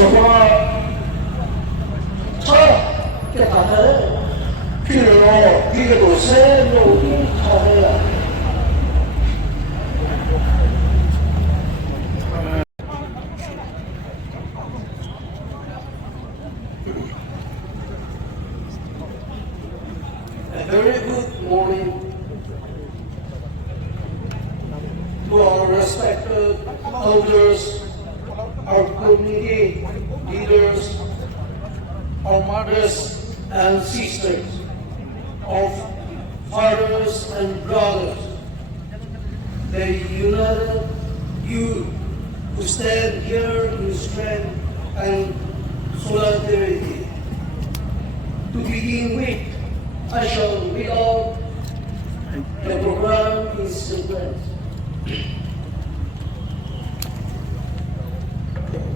정말 차 깨끗해 필요 이게도 새로운 차례야. A very good morning to our respected elders, our community leaders, our mothers and sisters, our fathers and brothers, the united youth who stand here in strength and solidarity. To begin with, I shall read out the program in sequence.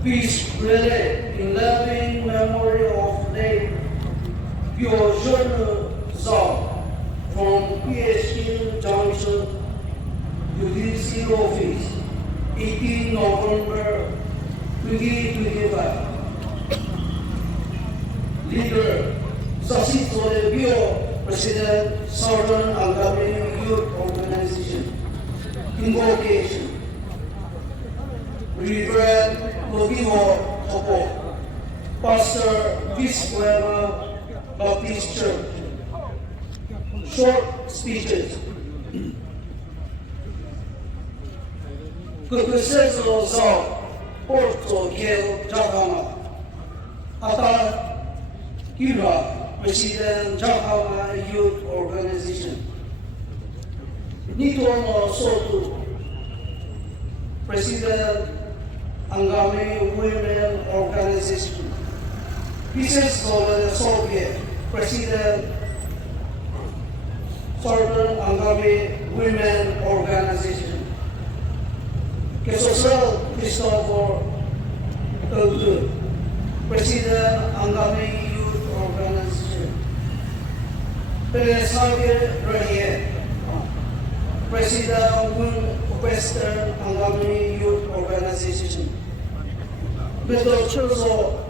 Peace relay in loving memory of late Vihozhonu Zao from PhD Junction UDC office, 18 November 2025. Leader, Successful Bureau President, Southern Angami Youth Organization. Invocation. Reverend Vihozhonu Zao, Pastor Vihozhonu Baptist Church. Short speeches. Vihozhonu Zao, Porto Hill, Jahama. Ata Kira, President, Jahama Youth Organization. Nitono Soto, President, Angami Women Organization. Mrs. Soviet, President, Southern Angami Women Organization. Kesosel Christopher Eldu, President, Angami Youth Organization. Peresage Raye, President, Western Angami Youth Organization. Mr. Churso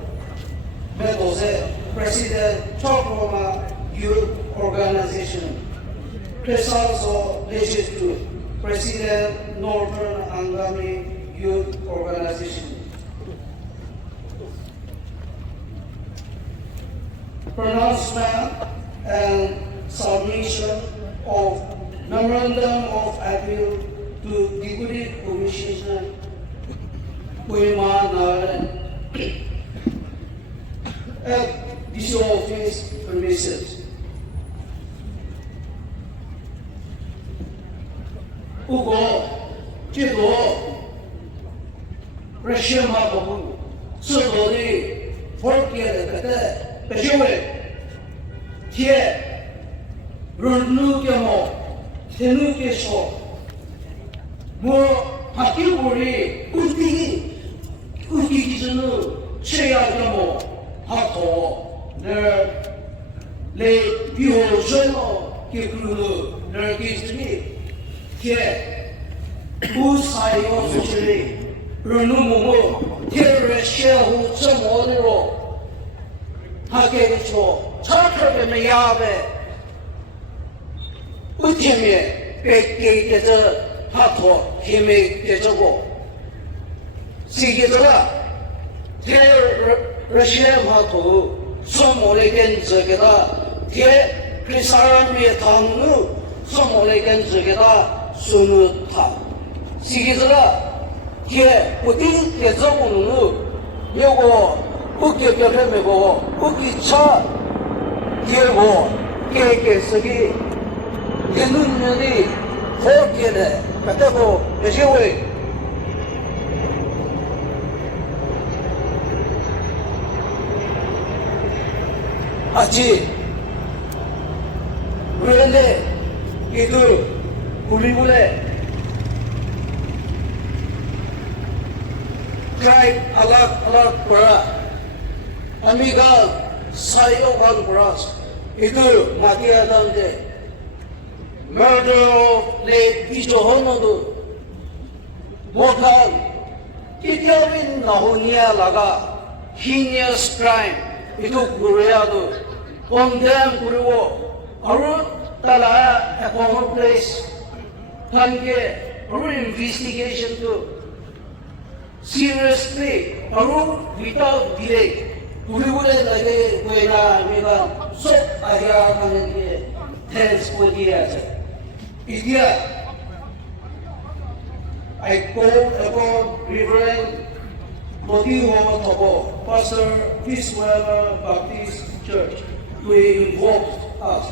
Mendoza, President, Chocroma Youth Organization. Presalso Legislative, President, Northern Angami Youth Organization. Pronouncement and submission of Memorandum of Appeal to Deputy Commissioner Kuima at this office premises. Ugo, Chido, Russian Mabu, Sudori, Forget, Peshuwe, Tie, Runukamo, Tenukesho, more Hakiburi, Utikizunu, Cheyagamo, Hato, Le Vihozhonu Kikulu, their Gizmi. Tie, Usai officially, Renumo, Terresha who some order, Hakecho, Charter Meyabe, Utime, Beke, Hato, Hime, Gejago. Sigizara, Terresha Hato, some Oregon Zagada, Tie, Prisarami Tanu, some Oregon Zagada. 수누타 시기즈가 게 어디 계정으로 요거 어깨 벽에고 어깨차 게고 게게서기 게눈년이 호게네 그때고 여시we 아치 그런데 이들 Bulibule tribe alag para amiga sayo kan paras itu mati adam de murder of late Vihozhonu Mokan kityawin nahunia laga heinous crime itu Koreado condemn kuriwo aru tala a common place thanke aru investigation to seriously aru without delay kuriwo le lage koina mega so aya kanenge thanks for the India. I call upon Reverend Vihozhonu Zao, Pastor Vihozhonu Baptist Church, to invoke us.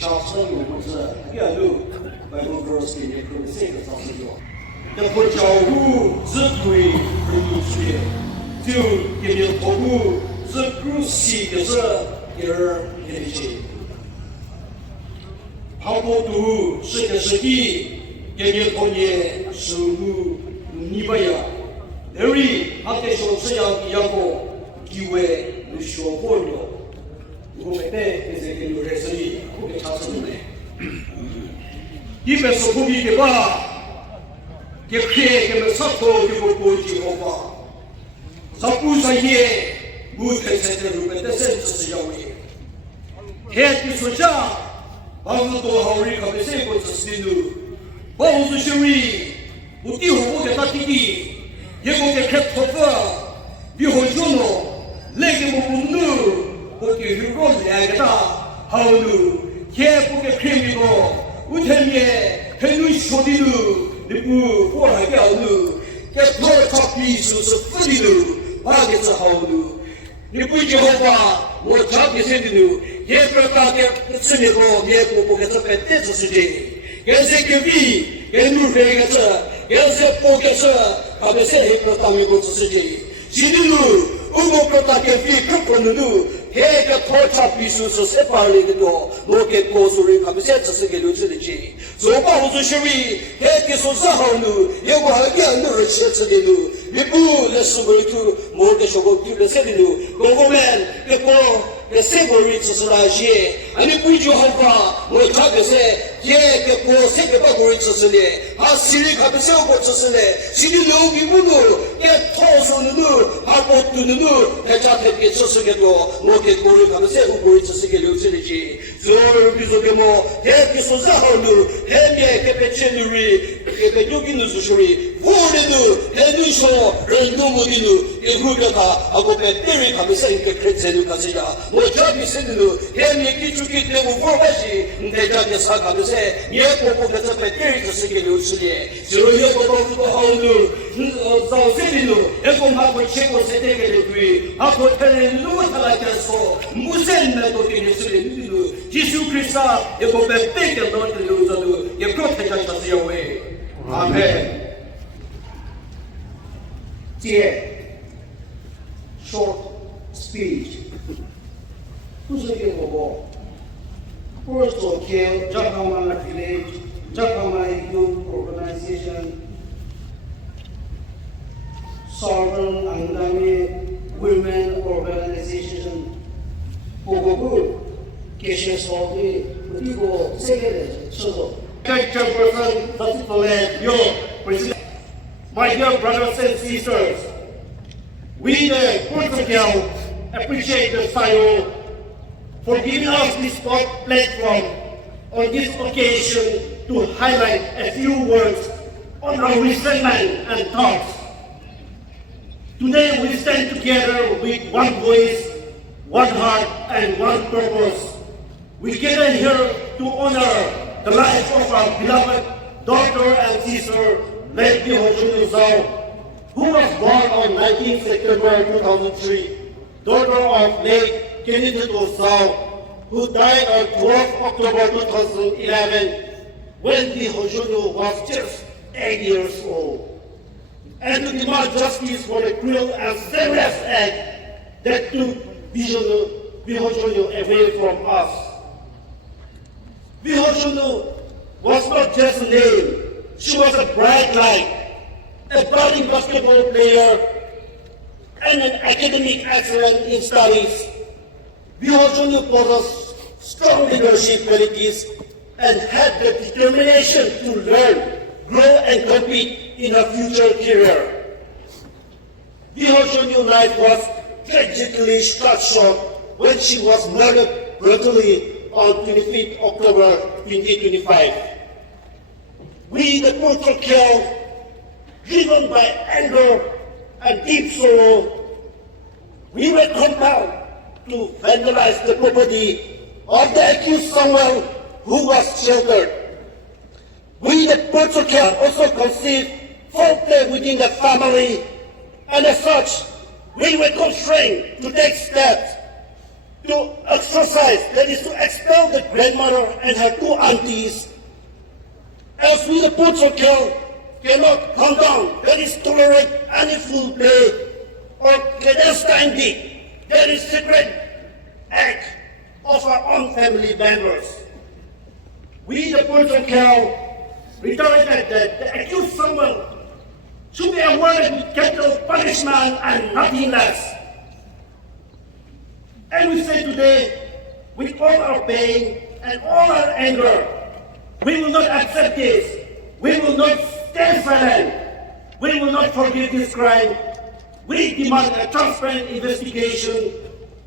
超生我们是月路Bible verse 里面可能这个造成有，要不教务只对不入学，就给你头部只入戏的是第二年级，跑步读是个是第，给你头年收入你不要，因为他在说这样比较过，因为你学过了。我们对这些有认识的，我给查出来。一般说不比的话，给看给们啥头就不过去好吧？啥不说也，我看现在日本的甚至是要的。天地说下，帮助多好人，他们生活知识的路，帮助学位，我地方我给他弟弟，也我给看头发，以后就弄，那个我不弄。我给日本两个大好路，天不给骗你个，我前面很多学的路，你不过来条路，给多少笔数是负的路，那个是好路。你不讲话，我讲的是的路，也不大的吃那个，也不给这边电子世界，也是个笔，也路费个这，也是不给这，他们现在不当美国世界，新的路，我们不大的笔可不能路。Hega torcha bisu separate the door, no get goes to recover senses again to the G. So, what was the Sherry? Hega so Zahonu, you were again no church to do. The boo, the summary to more the show to the Sedinu, go man, the poor, the savory to Saraje, and the bridge of Hava, where Taka said, yeah, the poor second baggery to Sele, how silly have a silver to Sele, she didn't know we would get toss on the moon, how about to the moon, that Jaka gets us again. 게 고를 가면서 우리 저스게 요즘이지 저를 비속에모 대기 소자하루 해미에 개배체누리 개배욕이는 수술이 우리도 해누쇼 런누무디누 일후가가 하고 배때리 가면서 이렇게 그랬제누 가세야 뭐 저기 생누 해미에 기축기 때문에 뭐가지 대자게 사가면서 예고고에서 배때리 저스게 요즘이 저를 예고고도 하우누 자세리누 예고하고 최고 세대게 되고 하고 텔레누 탈락해서 무슨 메도 되는 예수 그리스도 이거 백백의 너를 요소도 예 그렇게 하셨어요 왜 아멘. short speech. 무슨 게 뭐고? First of all, Jakarta Village, Jakarta Youth Organization, Southern Angami Women Organization, 보고를 계셔서 그리고 세계를 쳐서. My dear brothers and sisters, we the Portugal appreciate the Sino for giving us this platform on this occasion to highlight a few words on our resentment and thoughts. Today we stand together with one voice, one heart, and one purpose. We gather here to honor the life of our beloved daughter and sister, late Vihozhonu Zao, who was born on 19 September 2003, daughter of late Zao, who died on 12 October 2011 when Vihozhonu was just 8 years old. And to demand justice for the cruel and senseless act that took Vihozhonu away from us. Vihozhonu was not just a name, she was a bright light, a budding basketball player, and an academic excellence in studies. Vihozhonu possessed strong leadership qualities and had the determination to learn, grow, and compete in her future career. Vihozhonu life was tragically cut short when she was murdered brutally on 25th October 2025. We, the Portugal, driven by anger and deep sorrow, we were compelled to vandalize the property of the accused someone who was sheltered. We, the Portugal, also conceived foul play within the family, and as such, we were constrained to take steps to exorcise, that is to expel the grandmother and her two aunties, as we, the Portugal, cannot condone, that is tolerate any foul play or clandestine deed, that is secret act of our own family members. We, the Portugal, reiterated that the accused someone should be awarded with capital punishment and nothing less. And we say today, with all our pain and all our anger, we will not accept this. We will not stand silent. We will not forgive this crime. We demand a transparent investigation,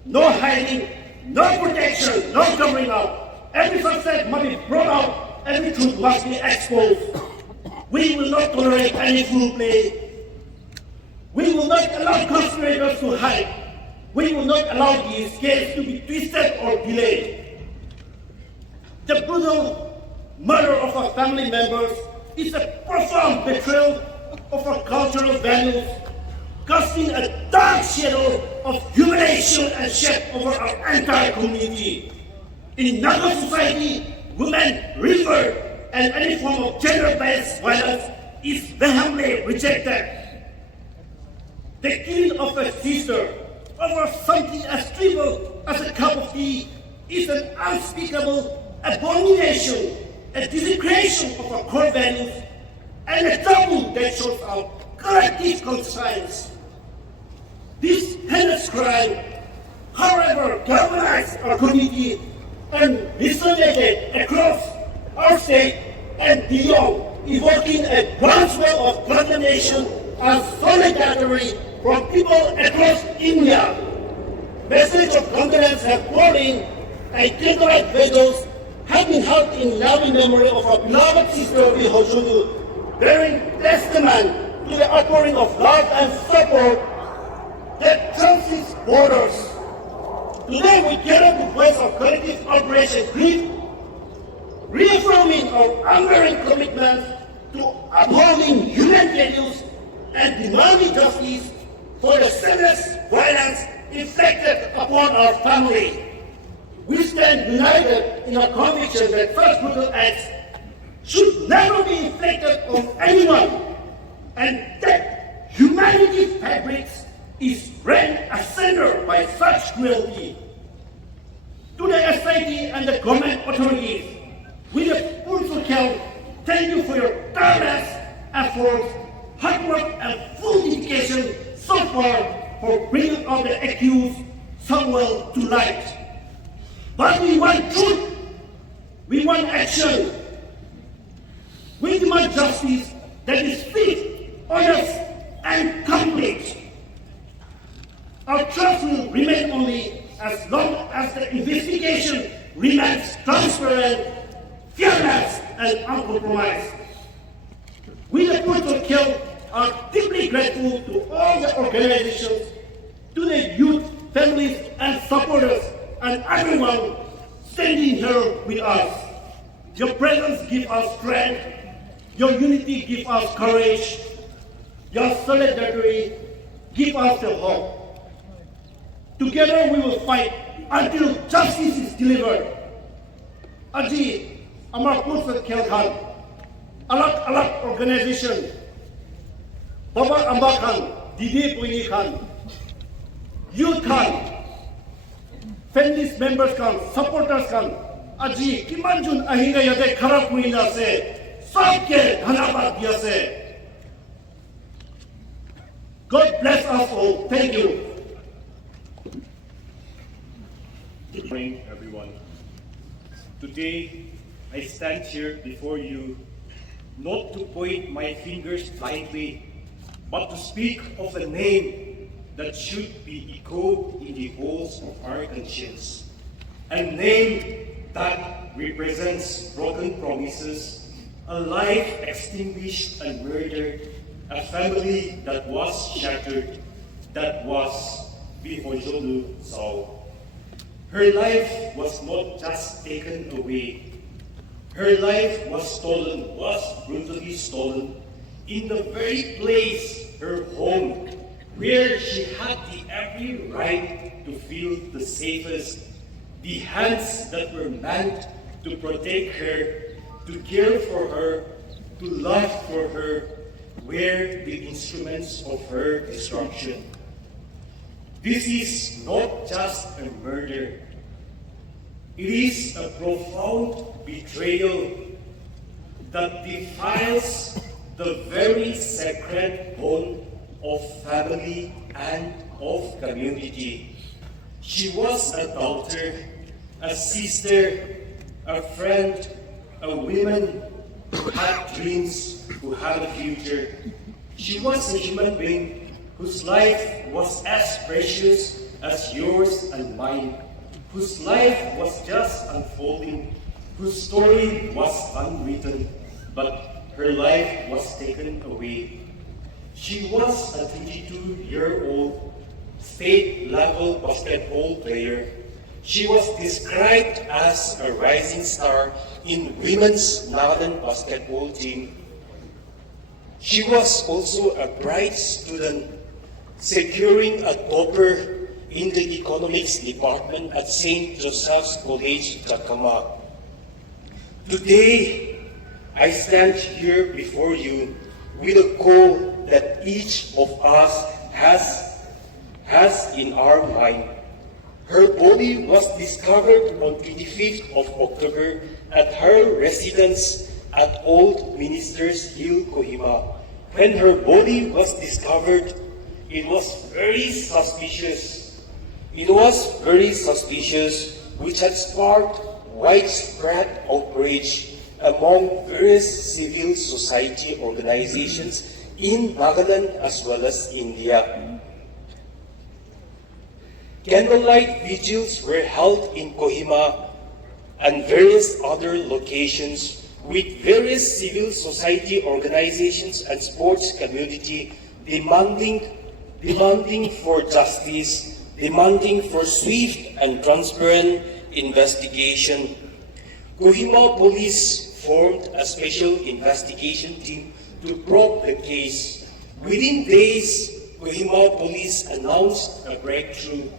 no hiding, no protection, no covering up. Every suspect must be brought out, every truth must be exposed. We will not tolerate any foul play. We will not allow conspirators to hide. We will not allow these cases to be twisted or delayed. The brutal murder of our family members is a profound betrayal of our cultural values, casting a dark shadow of humiliation and shame over our entire community. In Naga society, women referred and any form of gender-based violence is vehemently rejected. The killing of a sister over something as trivial as a cup of tea is an unspeakable abomination, a desecration of our core values, and a taboo that shows our collective conscience. This heinous crime, however, galvanized our community and resonated across our state and beyond, evoking a groundswell of condemnation and solidarity from people across India. Messages of condolence have poured in, and candlelight vigils have been held in loving memory of our beloved sister Vihozhonu, bearing testament to the outpouring of love and support that transcends borders. Today we gather to voice our collective outrage and grief, reaffirming our unwavering commitment to upholding human values and demanding justice for the senseless violence inflicted upon our family. We stand united in our conviction that such brutal acts should never be inflicted on anyone, and that humanity's fabric is rent asunder by such cruelty. To the SIT and the government authorities, we the Portugal thank you for your tireless efforts, hard work, and full dedication so far for bringing out the accused someone to light. But we want truth. We want action. We demand justice that is free, honest, and complete. Our trust will remain only as long as the investigation remains transparent, fearless, and uncompromised. We the Portugal are deeply grateful to all the organizations, to the youth, families, and supporters, and everyone standing here with us. Your presence gives us strength, your unity gives us courage, your solidarity gives us the hope. Together we will fight until justice is delivered. Aji, Amar Pursa Khelkhan, Alak organization, Baba Amba Khan, Didi Puini Khan, Youth Khan, families members Khan, supporters Khan, Aji, Kimanjun Ahinga Yade Kharap Puina se, Sabke Dhanabad Diya se. God bless us all. Thank you. Good morning, everyone. Today, I stand here before you not to point my fingers blindly, but to speak of a name that should be echoed in the halls of our conscience. A name that represents broken promises, a life extinguished and murdered, a family that was shattered, that was Vihozhonu Zao. Her life was not just taken away. Her life was stolen, was brutally stolen, in the very place, her home, where she had the every right to feel the safest, the hands that were meant to protect her, to care for her, to love for her, were the instruments of her destruction. This is not just a murder. It is a profound betrayal that defiles the very sacred bond of family and of community. She was a daughter, a sister, a friend, a woman who had dreams, who had a future. She was a human being whose life was as precious as yours and mine, whose life was just unfolding, whose story was unwritten, but her life was taken away. She was a 22-year-old state-level basketball player. She was described as a rising star in women's Nagaland basketball team. She was also a bright student, securing a topper in the economics department at St. Joseph's College, Jakama. Today, I stand here before you with a call that each of us has in our mind. Her body was discovered on 25th of October at her residence at Old Ministers Hill, Kohima. When her body was discovered, it was very suspicious. It was very suspicious, which had sparked widespread outrage among various civil society organizations in Nagaland as well as India. Candlelight vigils were held in Kohima and various other locations with various civil society organizations and sports community demanding for justice, demanding for swift and transparent investigation. Kohima police formed a special investigation team to probe the case. Within days, Kohima police announced a breakthrough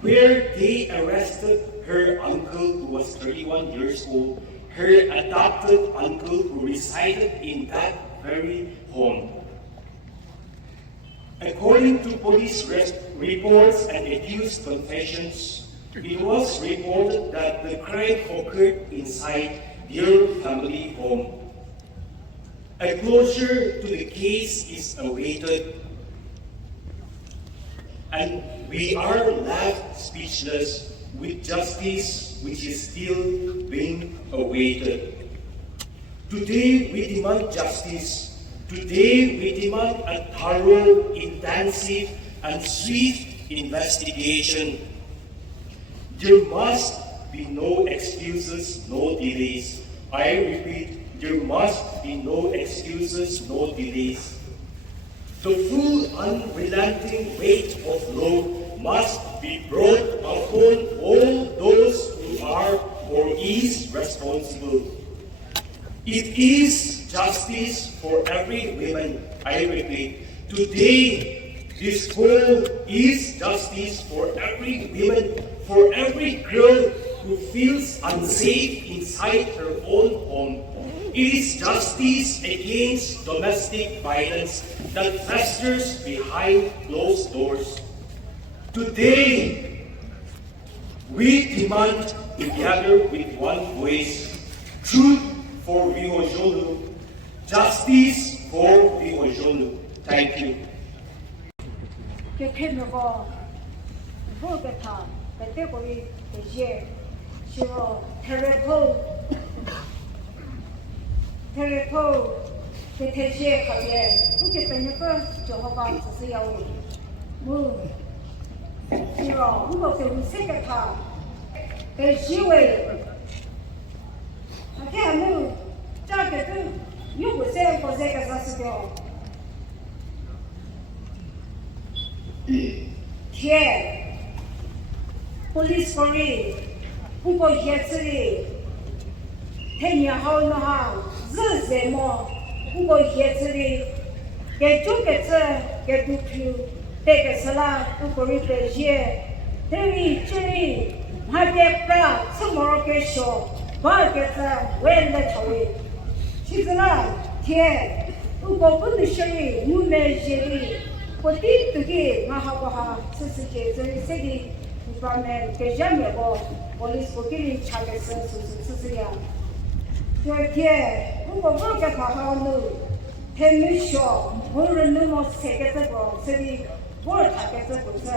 where they arrested her uncle who was 31 years old, her adopted uncle who resided in that very home. According to police reports and accused confessions, it was reported that the crime occurred inside their family home. A closure to the case is awaited, and we are left speechless with justice which is still being awaited. Today we demand justice. Today we demand a thorough, intensive, and swift investigation. There must be no excuses, no delays. I repeat, there must be no excuses, no delays. The full unrelenting weight of law must be brought upon all those who are or is responsible. It is justice for every woman. I repeat, today this call is justice for every woman, for every girl who feels unsafe inside her own home. It is justice against domestic violence that festers behind closed doors. Today, we demand together with one voice, truth for Vihozhonu, justice for Vihozhonu. Thank you. 뭐 싫어 이거 좀 생각하 내 시외 하게 하면 저게도 요거 세고 사스겨天 police police 不过也是天也好呢哈日什么不过也是给中给这给都去这个是啦不过的这些这里还别把什么给说把给这为了头其实呢天如果不能学的我们学的我第一个我好不好这是这这里一方面给人民我的我给你查个是这样第二天如果我给他好呢天没说我人那么写个这个这里我查个这个是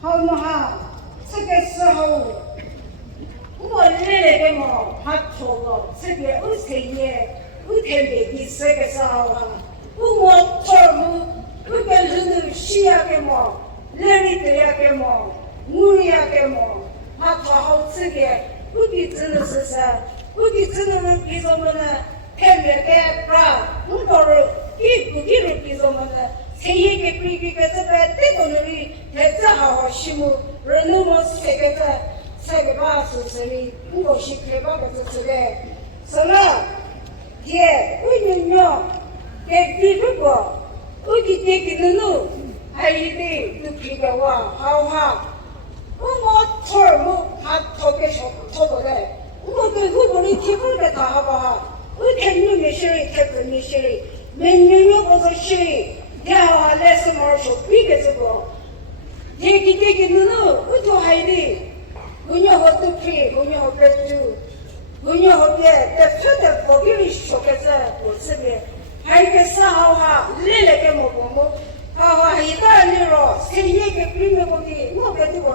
好呢哈这个时候我来个么他错了这个我天没第四个时候啊我错了我跟人需要个么来里头要个么我要个么他好好这个我的真的是啥我的真的比什么呢天没给吧我到了给了比什么呢谁也给不给个这个这个里还这好好羡慕人那么这个吧是谁的我是开吧个这是的什么也我人家给比不过我给这个呢还有的都给个我好好我错了他错个什么错过来我对我的提供给他好不好我看你没事看你没事没你有我说事然后来什么说比个这个这个呢我就还得我要好多配我要好多住我要好多在这的我给你说个这我这边还有个啥好哈来个么好好一大年了谁也给不了我给你我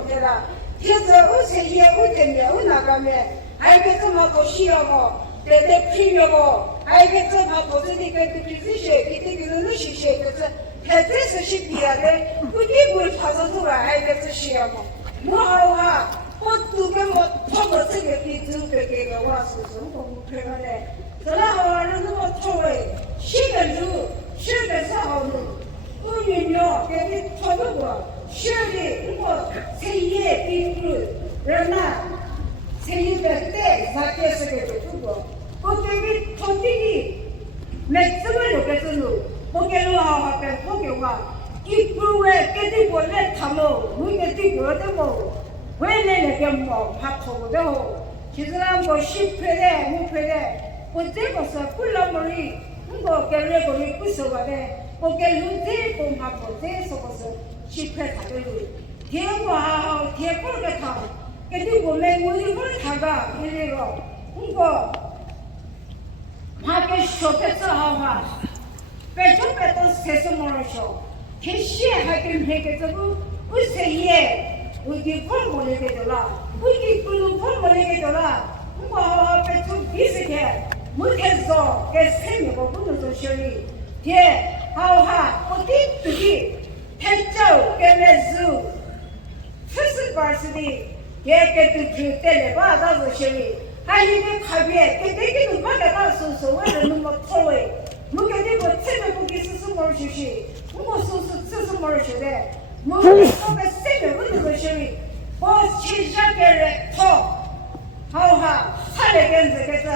给了现在我谁也我听的我那个面还有个这么多需要么在批了么还有个这么多这个都必须学这个能学个这还真是学别的我一会发生出来还有个这需要么我好哈我都跟我透过这个地址给个我是我不配合的这然后人那么错位学个是好的我人家给你透过学的我谁也比不人呐谁有的带他也是个中国我给你透的没怎么有个这路我给你好好的我给我一个月给你我来他们我给你我的么为了那个么他透的哦其实呢我是配的我配的我这个是不老么里我给那个里不是我的我给你这个嘛不这是不是是配他的路天我好天我给他给你我们我的我他个那个我他给说的这好嘛别说别都是什么说天些还跟那个这个我是也我给父母那个了我给父母那个了我好别说别是的我开说给生命我不能说学历天好哈我的自己太早跟那时候40-80的也给都去带来吧到时学历还有一个特别给这个把个把说为了那么错位我给这个特别不给是什么学习我说是这什么学的我说个生命我这个学历我去让别人好好哈他那个这个是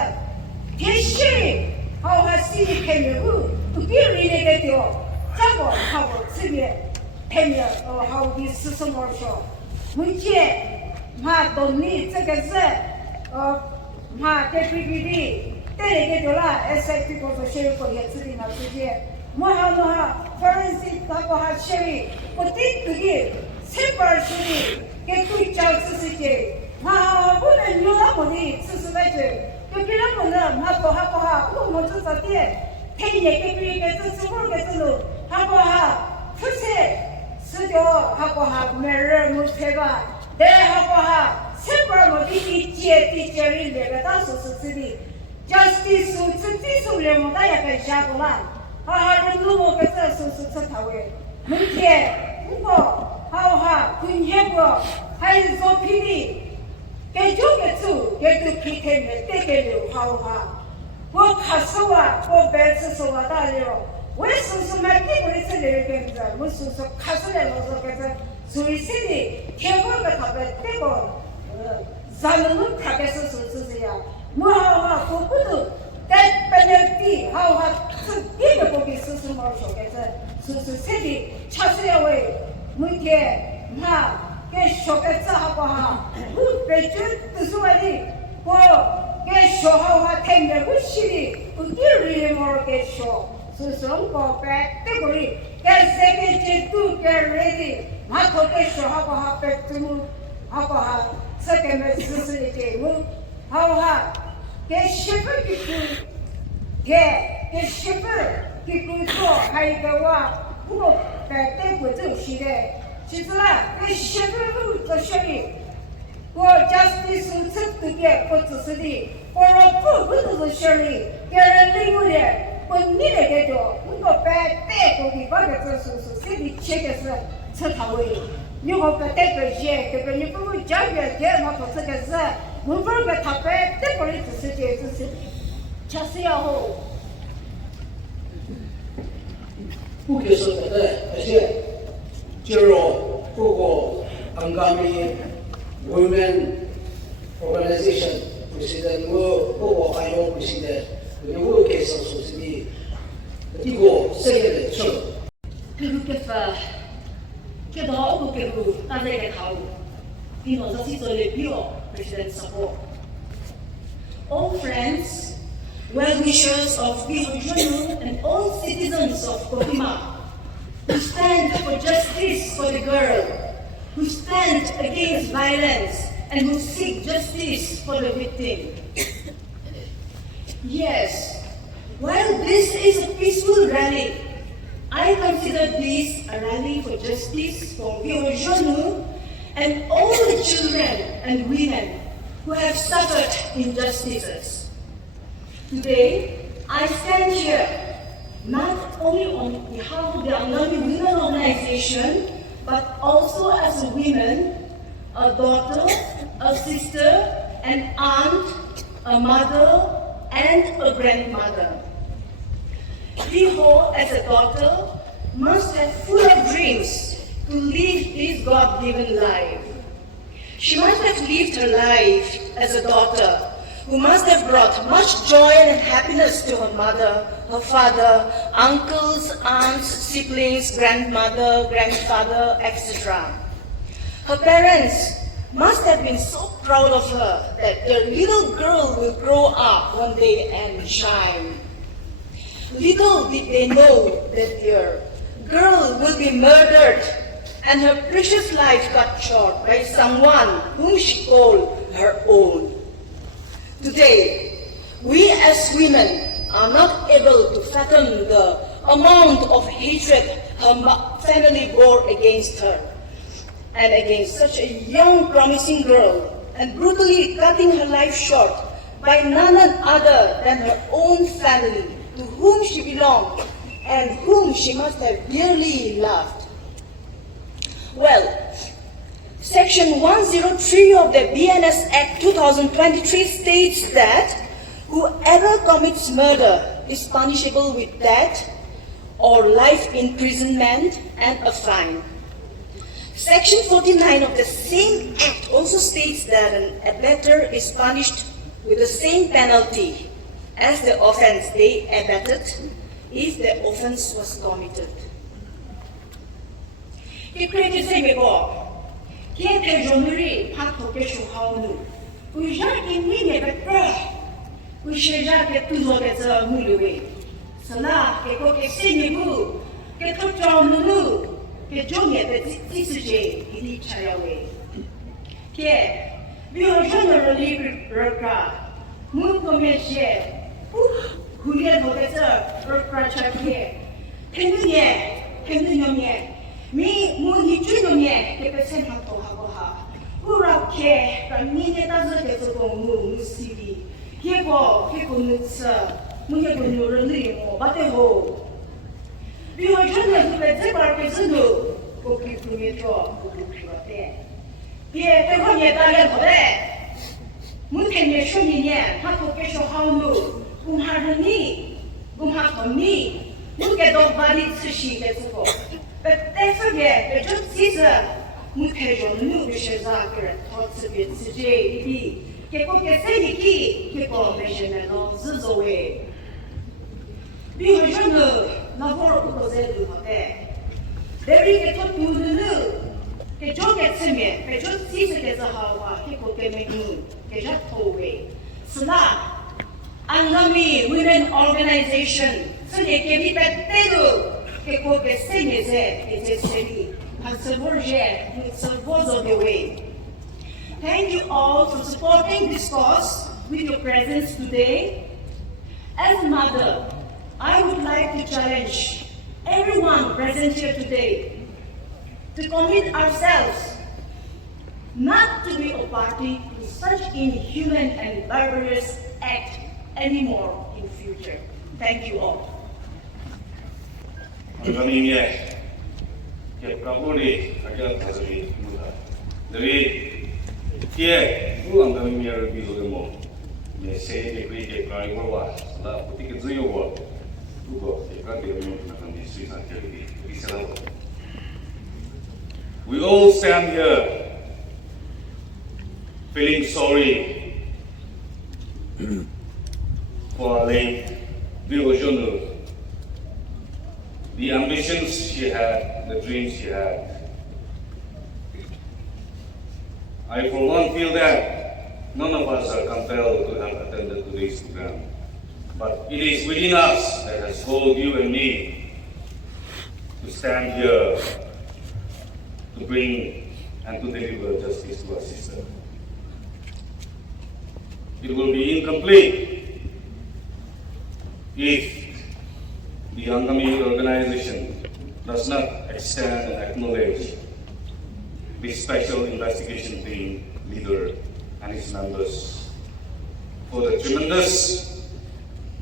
天学好哈心里开明不给人那个掉这个好这边开明好的是什么说目前嘛懂你这个是嘛在 PPT 带那个掉了 SIP 工作学过也自己拿出去我好 forensic 那个还学我对自己7-8岁给对照知识的嘛不能有那么的知识来着就给他们呢嘛不好我们至少的天也给别个这次我给这路好不好不是是的好不好没人没车吧对好不好7-8么的接人那个当时是这里justice 是这种人大家给下过来好人如果给这是头位明天 우거 하오하 군해고 하이소 피리 개조개수 개도 피테메 떼개류 하오하 뭐 가서와 뭐 배스서와 달려 왜 수수만 뛰고 있으려 이렇게 뭐 수수 가서래 넣어서 그래서 수이시니 개고가 답에 떼고 자는 가게서 수수야 뭐 하오하 그것도 때 빼낼띠 하오하 이게 보기 수수 모르겠어 수수 세리 차스야 왜 뭐게 나 개쇼겠어 하고 그 배줄 뜻으로니 그 개쇼하고 탱내고 시리 그 길을 모르겠쇼 수수는 그 백대고리 개세개 두 개레디 마토 개쇼하고 백두무 하고 세개면 수수이지 뭐 하고 개쇼를 기쁘 개쇼를 기쁘고 하이가와 그거 백대고 좀 시래 지수라 개쇼를 또 쇼리 그 justice 특특게 포트스디 오로프 그것도 쇼리 개를 그 니네게도 그거 백대고 기바가 수수 세비 체계서 쳐타고이 이거 백대고지 그거 니부 자기가 개마도 쓰겠어 문벌가 다 백대고리 쓰지 차스야호 不给说的，而且就是各个Angami Women Organization 不是的，我各个还有不是的，我给说说是的，一个世界的事。그렇겠어. 그 너무 그렇고 나중에 가고 비노서 시절에 비로 President support. All friends, well-wishers of Vihozhonu and all citizens of Kohima who stand for justice for the girl, who stand against violence and who seek justice for the victim. Yes, while this is a peaceful rally, I consider this a rally for justice for Vihozhonu and all the children and women who have suffered injustices. Today, I stand here not only on behalf of the Angami Women Organization, but also as a woman, a daughter, a sister, an aunt, a mother, and a grandmother. Viho, as a daughter, must have full of dreams to live this God-given life. She must have lived her life as a daughter, who must have brought much joy and happiness to her mother, her father, uncles, aunts, siblings, grandmother, grandfather, etc. Her parents must have been so proud of her that their little girl will grow up one day and shine. Little did they know that their girl will be murdered and her precious life cut short by someone whom she called her own. Today, we as women are not able to fathom the amount of hatred her family bore against her and against such a young, promising girl, and brutally cutting her life short by none other than her own family, to whom she belonged and whom she must have dearly loved. Well, Section 103 of the BNS Act 2023 states that whoever commits murder is punishable with death or life imprisonment and a fine. Section 49 of the same Act also states that an abettor is punished with the same penalty as the offense they abetted if the offense was committed. He created a law. He had a genre part of the show. We shall give me a prayer. We shall get to the movie. Salah, get go get sing you, get to John Lulu, get Johnny at this J in each way. Here, we are generally worker. Move come here. Who get what is a worker check here? Can you know? Me, Moon, Junior, the person have to have a ha. Who rock care, but me, it doesn't get to go moon, city. Here go, sir. Munga no really more, but a hole. We were trying to get the market to do. 别说不如说的，别对方也打脸好的，目前也说明年他可别说好路，共哈人你，共哈同你，目前都把你吃西的时候，但是别就其实，目前用路的是啥个人，他这边自己的，结果给谁的给，结果没什么都自作为。比如说呢，那会儿不都在路好的。Dari kita dulu, kita juga semen, kita sisa kita hawa, kita kemeni, kita tahu. Setelah Angami Women Organization, sedia kita betul, kita kesini kita seni, seboleh, sebozor dewe. Thank you all for supporting this cause with your presence today. As a mother, I would like to challenge everyone present here today to commit ourselves not to be a party to such inhuman and barbarous act anymore in future. Thank you all. 안가님의 개прав으리 가격 가져입니다. 너희 뒤에 그 안가님의 비도emo 내 세계 그에게 가이고와 나 어떻게 주요고 그거 제가 배우는 그런 수의사들이 있어요. We all stand here feeling sorry for our late Vihozhonu. The ambitions she had, the dreams she had. I for one feel that none of us are compelled to have attended today's program. But it is within us that has called you and me to stand here to bring and to deliver justice to our sister. It will be incomplete if the Angami organization does not extend and acknowledge the special investigation team leader and its members for the tremendous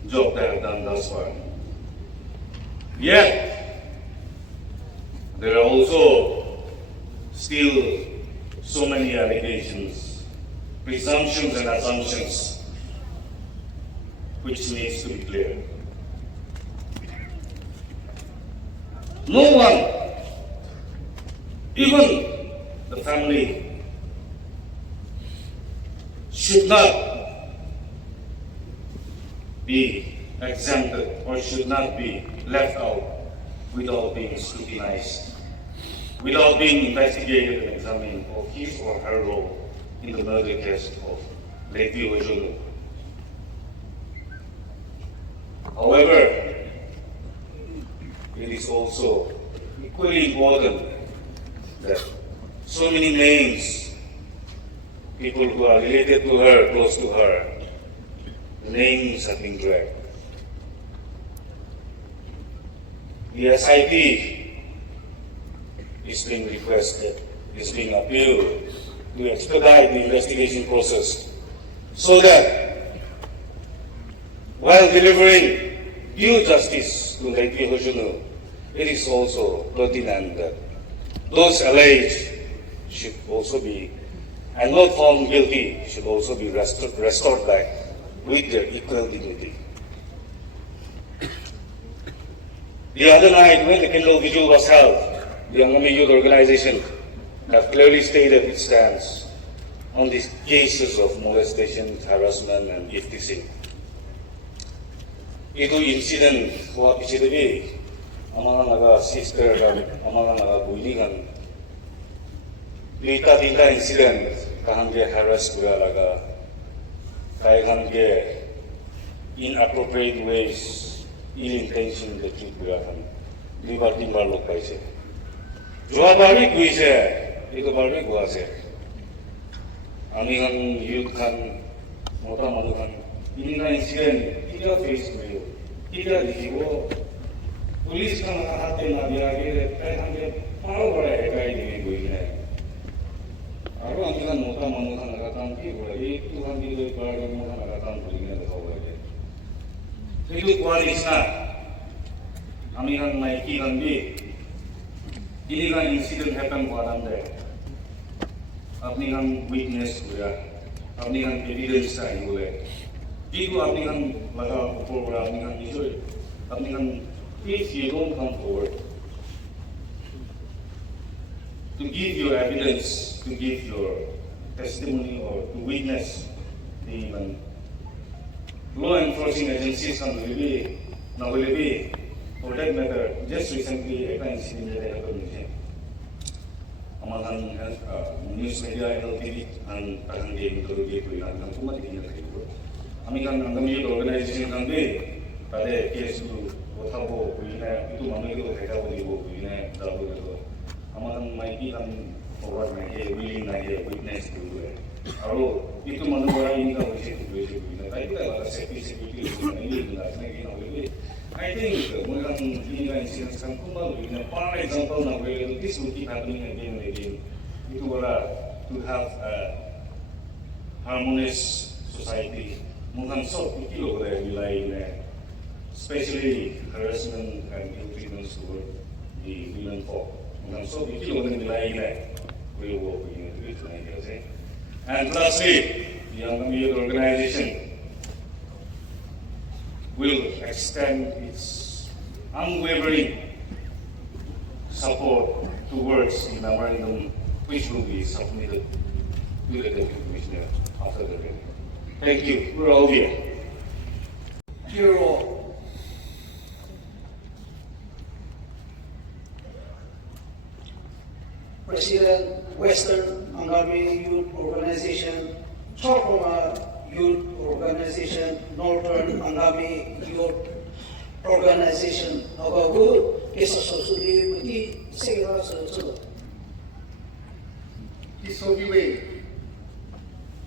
job they have done thus far. Yet, there are also still so many allegations, presumptions and assumptions which needs to be clear. No one, even the family, should not be exempted or should not be left out without being scrutinized, without being investigated and examined for his or her role in the murder case of late Vihozhonu. However, it is also equally important that so many names, people who are related to her, close to her, the names have been dragged. The SIT is being requested, is being appealed to expedite the investigation process so that while delivering due justice to late Vihozhonu, it is also pertinent that those alleged should also be, and not found guilty, should also be restored back with their equal dignity. The other night, when the candle vigil was held, the Angami Youth Organization have clearly stated its stance on these cases of molestation, harassment, and gift teasing. Itu insiden kuat PCDB, amang naga sister dan amang naga bullying. Tinta insiden kahangge harass pura laga, kahangge inappropriate ways, ill-intention the truth pura kan, libar timbar lok paise. Jua bari kuise, itu bari kuase. Amingan youth kan, mota manu kan, ini na insiden tidak face beliau, tidak dijiwo. Polis kan hati nabi lagi, kahangge paru pada ekai ini kuisnya. Aru amingan mota manu kan agatan ki, boleh Tuhan itu pada mota agatan bolehnya tahu aja. Itu kualisna, amingan naiki kan di illegal incident happen warande apni han witness hura apni han evidence ta hule itu apni han laga upor hura apni han issue apni han if you don't come forward to give your evidence, to give your testimony or to witness the law enforcing agencies and will be for that matter just recently a incident that happened among news media LTV and tahan game to the people and kuma dikina kayo amikan angami organization kan be tade case to othabo kuina itu mamai ko theka bodi bo kuina dabu to amakan maiki kan forward na ke willing na ke witness to aro itu manubara ini ka hoise to hoise kuina tai ka security na ini na ke na we I think mulan ini kan incident kan kuma kuina for example na we this will keep happening again and again itu wala to have a harmonious society mulan so kilo kore nilai ne especially harassment and ill treatment toward the women folk. And so we feel within the line that we will work with you tonight. And lastly, the Young Youth Organization will extend its unwavering support towards the memorandum which will be submitted to the Deputy Commissioner after the meeting. Thank you. We're all here. Hero. President, Western Angami Youth Organization, Chokoma Youth Organization, Northern Angami Youth Organization. However, it's a society say also. Isogiwe,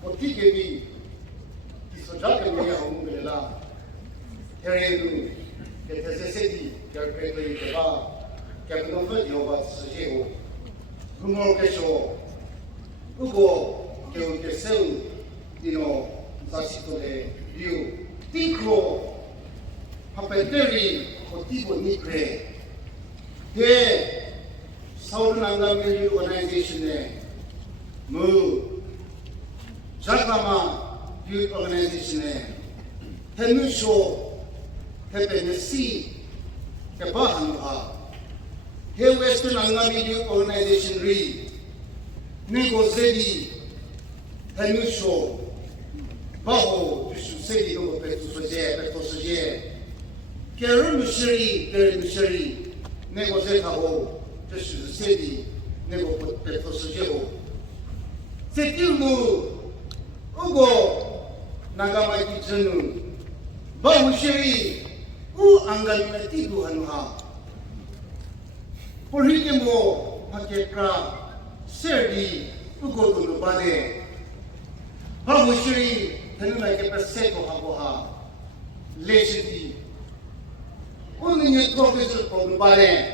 Otigebi, Isojakawe Hongela, Teredu, Ketesedi, Kerpetri, Captain Yoba Sujeo. Rumor Kesho, Ugo, Kesel, Zasito de Liu, Tinkro, Papeteri, Otibo Nigre, the Southern Angami Organization, Mu, Jakama Youth Organization, Tenusho, Tepenesi, Kebahanha. Here Western Angami Youth Organization Re Negozeli Tenusho Baho Jususeli no Petu Soje Keru Musheri Negozeta Ho Jususeli Nego Petu Soje Setilmu Ugo Nagamaki Jenu Bahu Sheri U Angamati Duhanha Porhitemo Pakekra Serdi Ugodu Bane Babushiri Tenuma Kepeseco Haboha Leshiti Uninye Professor Podubane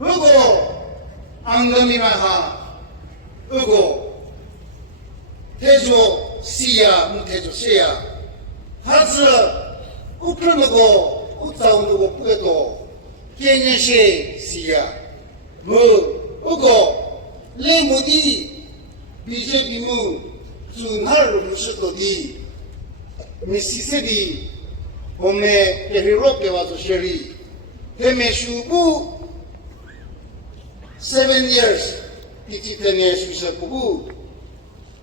Ugo Angamimaha Ugo Tejo Sia Mutejo Sia Hazu Ukranogo Utsaundugo Pueto Kenyeshe Sia Mu Ugo Le Modi BJP Mu Zunhar Musutodi Mississippi Home Kehirope Wazosheri Heme Shubu 7 years Pititene Susakubu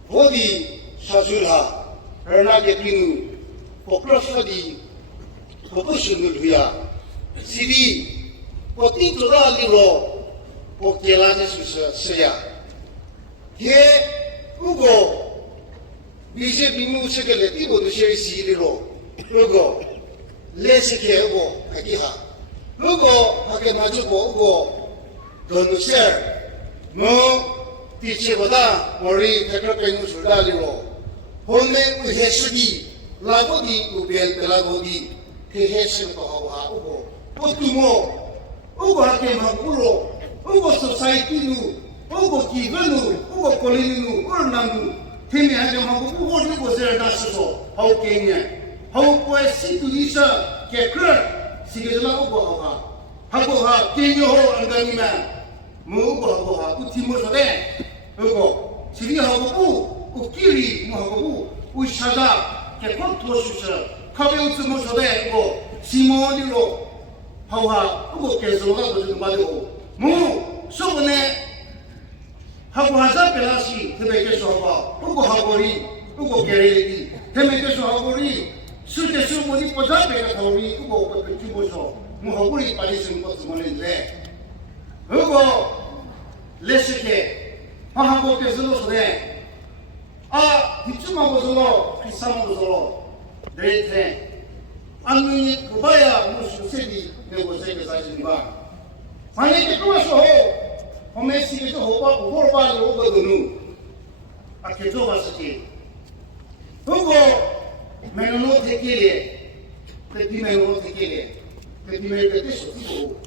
Hodi Shazulha Hernage Pinu Pokrosodi Popushunulhuya Sidi Potitura Liro Pokelane Susa He Ugo BJP Mu Sekeletivo de Sherry Siliro Ugo Leseke Ugo Kakiha Ugo Hakemajuko Ugo Donuser Mo Ticheboda Mori Tekropenu Sudaliro Home Uhesudi Labodi Ubel Pelagodi Teheshin Kohawa Ugo Potumo Ugo Hakemapuro Ugo Society Nu Ugo Kivenu Ugo Kolinu Urnanu Temi Hakemapu Ugo Ugo Zerdaso How Kenya How Poesitu Lisa Kekra Sigela Ugo Hawa Hagoha Kenyo Ho Anganima 뭐하고 하고 팀모서대 그리고 지리하고 끼리 뭐하고 우샤자 개콘 토슈서 카베우스 모서대 그리고 시모니로 하와 그거 계속가 거든 말고 뭐 소번에 하고 하자 벨라시 대백에서 하고 그거 하고리 그거 게레디 대백에서 하고리 실제 수모니 보자 배가 타오리 그거 그 기보서 뭐 하고리 빨리 쓰는 것도 모르는데 그거 레시케 하한국에서도 소대 아 뒷주마고서로 비싸마고서로 내일테 안능이 그봐야 무슨 세비 내고 세계 사실인가 만약에 또와서 호메시에서 호바를 오거든요 아케 줘봤을지 그거 메노노 테키레 테키메노 테키레 테키메 그때 쇼티고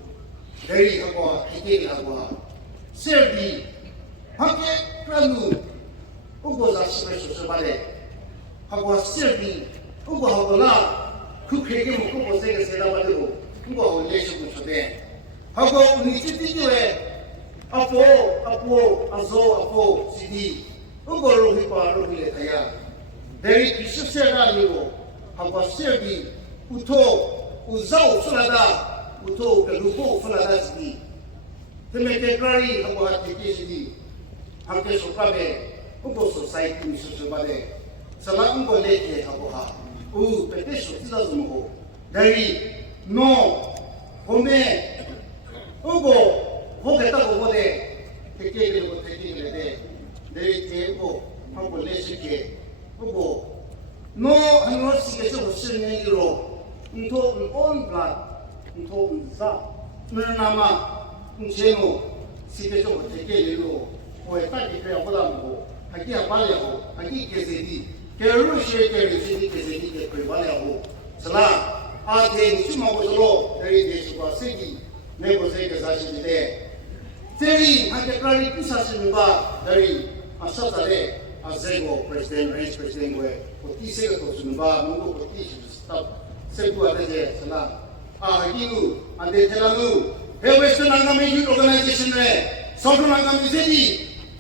대리하고 테키레하고 세비 함께 그러누 우고자 시베쇼스 바데 하고 세비 우고하거나 그 회계 먹고 보세게 세다바되고 그거 올려주고 초대 하고 우리 집디교에 아포 시디 그걸로 휘파로 흘려다야 내리 비습세가 아니고 하고 세비 우자오 풀하다 그 루고 풀하다 시디 때문에 대가리 하고 하트게 시디 함께 속감에 그거 소사이티 미술서 바데 살아온 거 내게 하고 pepeso tida zumo dari no home hoge ta go de teke de dari te hago lesike no ano sike so sene iro unto on blood unto za nama uncheno sike so teke iro o eta ke ya boda mo haki apale ho haki kesedi Kerala शेखे रिसीवी के सेठी के परिवार हो सला आते निचुमा को चलो तेरी देश को सेठी ने को से के साथ दे तेरी हाके क्राली कुसा से बा तेरी असा तले अजेगो प्रेसिडेंट रेस प्रेसिडेंट वे को तीसे को सुनबा मुगो को तीसे स्टॉप से को आते जे सला आ हकीनु अंदे चलानु हे वेस्टर्न अंगामी यूथ ऑर्गेनाइजेशन रे साउथर्न अंगामी सेठी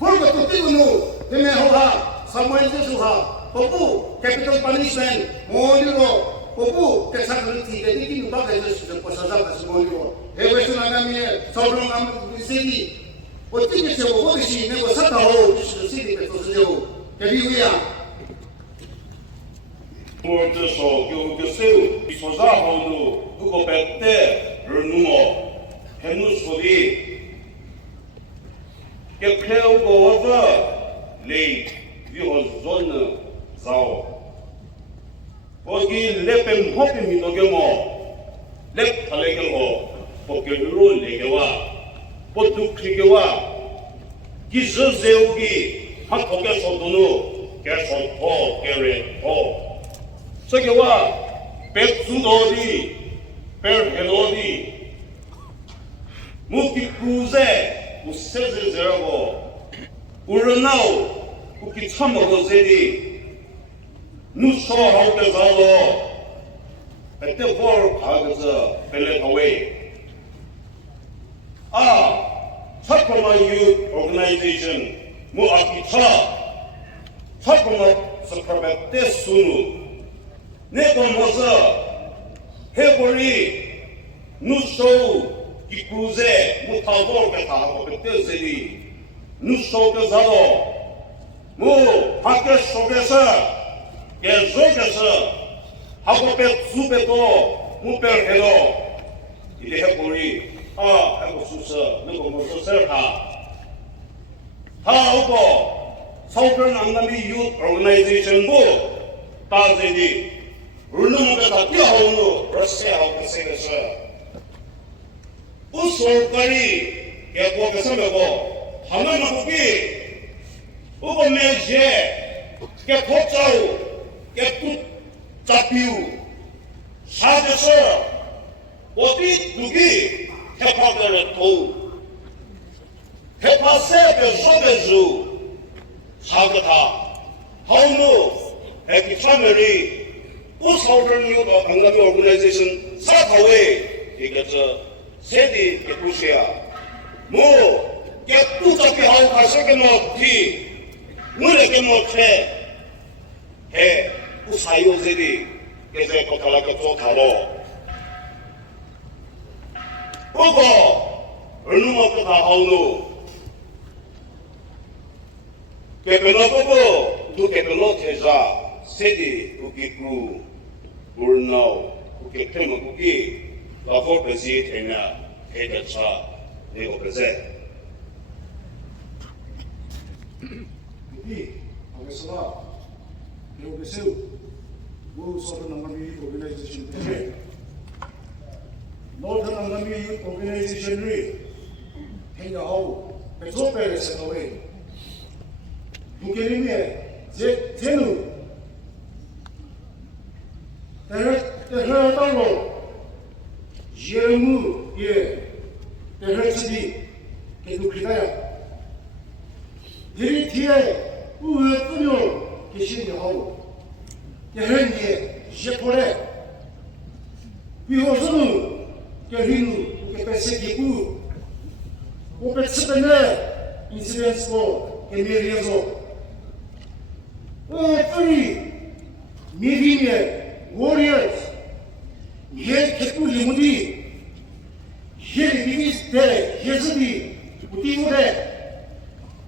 फुल को तिगुनु तेमे होहा सामोइन से सुहा Popu capital punishment moniro popu kesakritik jadi kini bagai sesuatu pasal kasih moniro hebat sunagami saudara kami di sini poti kecil popu di sini kau tahu di sini betul sejauh jadi dia Porteso 교육교수 Vihozhonu 그거 뱉대 르누모 해누소리 깨크레오고 와서 레이 Vihozhonu Zao 거기 랩뱀 호뱀이 너경어 랩 달래경어 복결로 내게와 보뚝크리게와 기스세우기 한국에서도는 개소토 개레토 저게와 백수도디 벨헤도디 무기쿠제 우세제제라고 우르나우 우기 참먹어세디 누소하고 가서 그때 볼 가서 벨레타웨이 사코마 유th organization 무아키차 사코마 스크라베테 수누 내가 뭐서 해버리 누소 기쿠제 무타볼 베타하고 그때 세디 누소 가서 뭐 밖에 속에서 계속해서 하고 배 수배도 무배해도 이제 해보리 하고 수서 너가 무슨 설하 하고 서울은 안남이 youth organization 부 따지디 울릉가 다 뛰어오는 러시아하고 계속해서 우솔까지 계속해서 먹고 하나만 보기 우범매시에 계속자우 깨끗 잡히우 사제서 어디 누기 해파들을 도우 해파세배 서배주 사거다 하우누 해피 차멸이 우서울은 유도 강남이 오르가나이제이션 사타웨이 이게 저 세디 개푸시야 뭐 다섯 개 놓기 물에 개 놓게 해 우사이오제리 계속 고탈라게 또 다로 보고 얼른 먹고 다 하오누 개변어 보고 두 개변어 태자 세디 우기구 물나오 우기 태무 우기 라포 베지 태냐 해대차 내고 베제 Jadi, agak salah. Kalau besok, वो Southern Angami Youth Organization है. Northern Angami Youth Organization रे, है या आओ, पैसों पे ऐसे तो है. दुकेरी में जेनु, तेरे तालो, जेमु ये, तेरे चीज़ के दुखिताया. यदि थिए 우여뜨려 계시는 하고 여행에 제포래 비호소는 여행을 그렇게 뺏기고 오페스벤에 인시덴스고 에메리아서 어떠니 미리에 워리어스 예 개꿀 리무디 예 리미스테 예스디 우티무데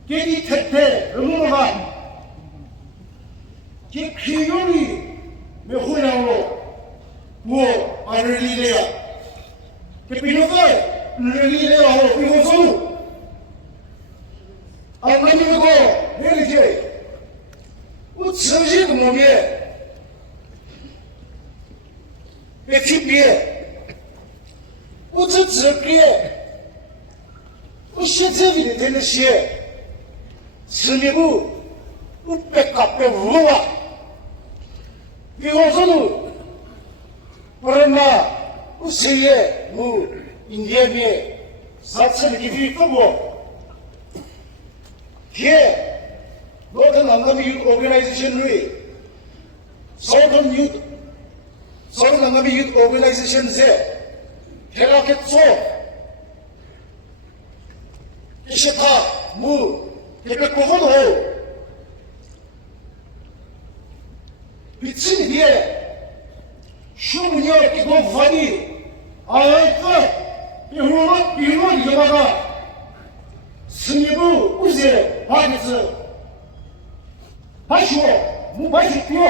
개기 택배 응원가 개 기용이 몇 호냐로 뭐 아르리레야 개 비노가 르리레야 호 비호소누 안가미고 내리제 우츠지 그놈에 왜 큐비에 우츠즈비에 우시즈비에 되는 시에 스미부 우백갑백 우와 비호소누 버렸나 우세에 무 인디아비에 사천을 기피 끄고 기에 노던 안가미 유th 오르가나이제이션의 서던 안가미 유th 오르가나이제이션에 대학했소 이시타 무 개백 고호도 미친 뒤에 슈문이어 끼고 부하니 아이쿠 비후로 이겨다가 스미부 우세 바디스 바시오 무바시피오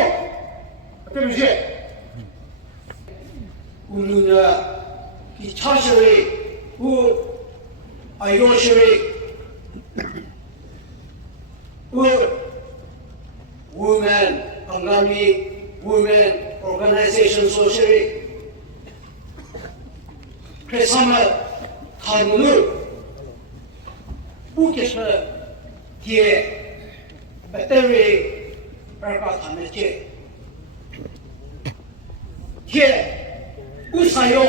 어때보지 우리가 이 차셔의 아이로셔의 women, Angami Women Organization Society, 그래서 가문을 우께서 뒤에 배터리 발바닥에 뒤에 우사요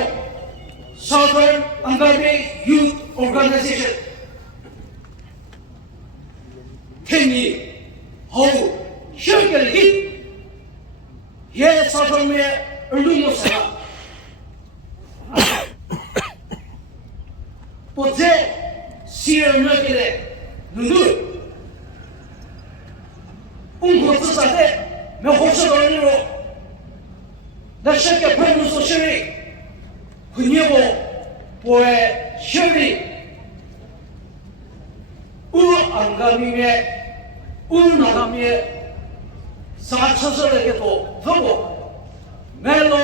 Southern Angami Youth Organization ten이 어우 혈결이 예 사정의 얼룩노사가 어제 시열력이래 누누 웅고스사대 몇호시로니로 나시게 프레무소시리 그녀고 보에 혈이 안가미에 나가미에 사천설에게도 더고 멜로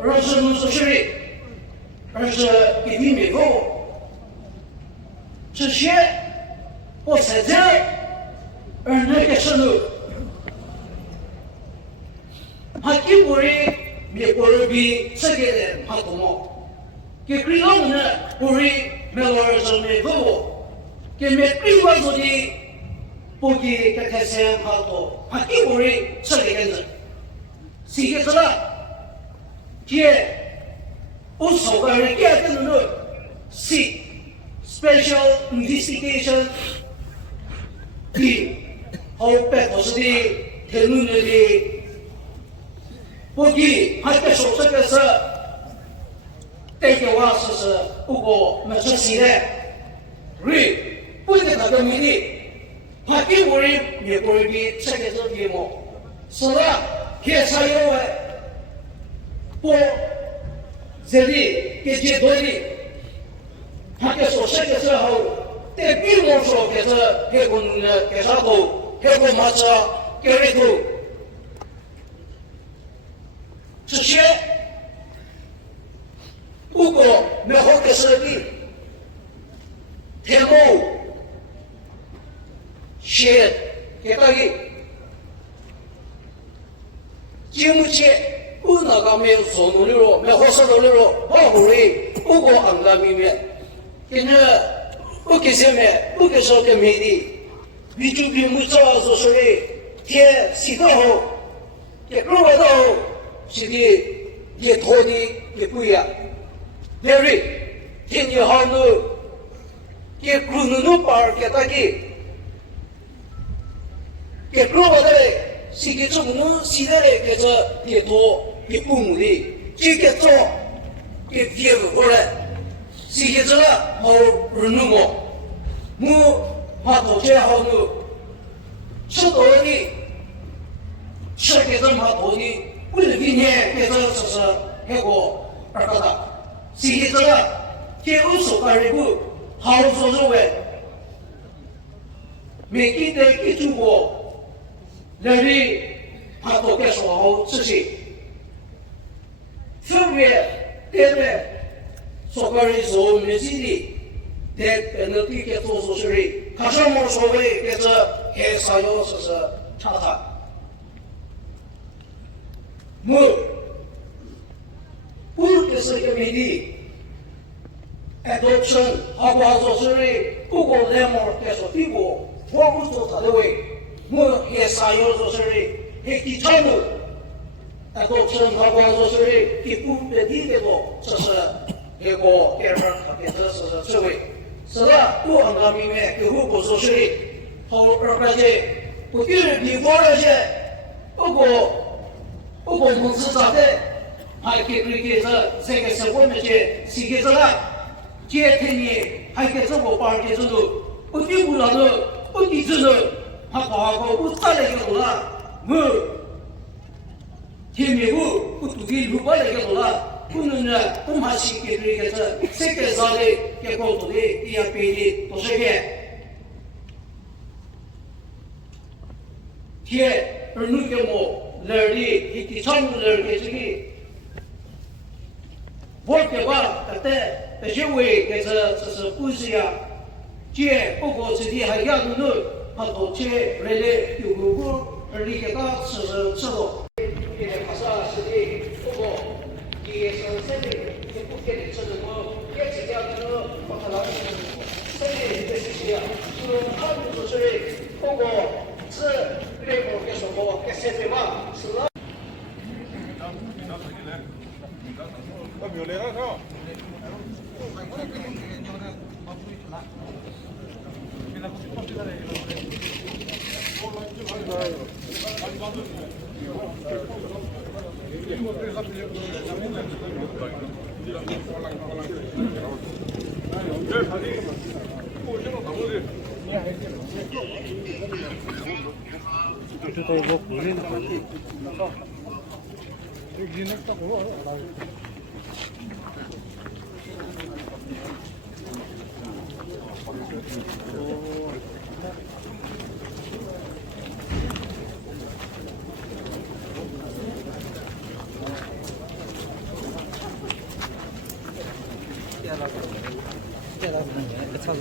러시아는 소실이 러시아 이민이고 这些不在这而那个是呢하기 우리 미국이 세계에 하도록 그 그리고는 우리 멜로르즈메고 그 미국이 보기 대세하고 하기 우리 세계에 세계에서 게 우소가를 깨닫는 시 Special Investigation Team 호흡에 도시디 대문들이 보기 학교 속속에서 떼겨와서서 보고 맞췄으래 우리 뿌리가 가끔이니 하기 우리 미국이 세계적 규모 서라 개사요에 뭐 제리 개제도리 밖에서 세계에서 하고 때 규모 속에서 해군의 개사도 해군 마차 결의도这些不过美好的设计天幕写给大家经济不能够没有所努力了美好设努力了保护力不过安干里面跟着不给什么不给说的美丽你就比没做做所谓天洗个好给各位都是的也脱的也不一样那里天气好呢也可能把给大家给各位的是给中国现在的给这也多也不努力这个做给别过来是给这好人么我把头这好呢吃多的吃给这么多的为了明年给这是那个二个的是给这给我所干的不好做作为每天的给中国人民他都该说好自己分别对待所干的时候没经历在本地给做出去的他什么所谓给这给啥要是查查我不是一个美丽adoption 好不好做事的不过人们该说对我我不做他的位我也啥要做事的也提倡的adoption 好不好做事的也不别的这个这是一个第二他给这是社会是的不安干明面给我不做事的好而且不对比方那些不过我们是咋的？还给这这个社会那些是给这个，今天呢还给这个班给这个，不对不了的，不对这个，还把个不再来个了，我天灭不读的不把来个了，不能呢不还是给这个这个啥的给搞的一样比例都是个，天而那个么。来的一提倡的来的这个，我的话，但些位给这是不是呀？这不过这里还要的呢，他都这来的有个个，而你给他吃了，这个他说是的，不过也是这里也不给你吃什么，也只要的呢，把他拿去，这里的事情啊，是他们说是不过是。这个给什么？给谁的嘛？是了。这个不认得。这个那个我这个是厕所。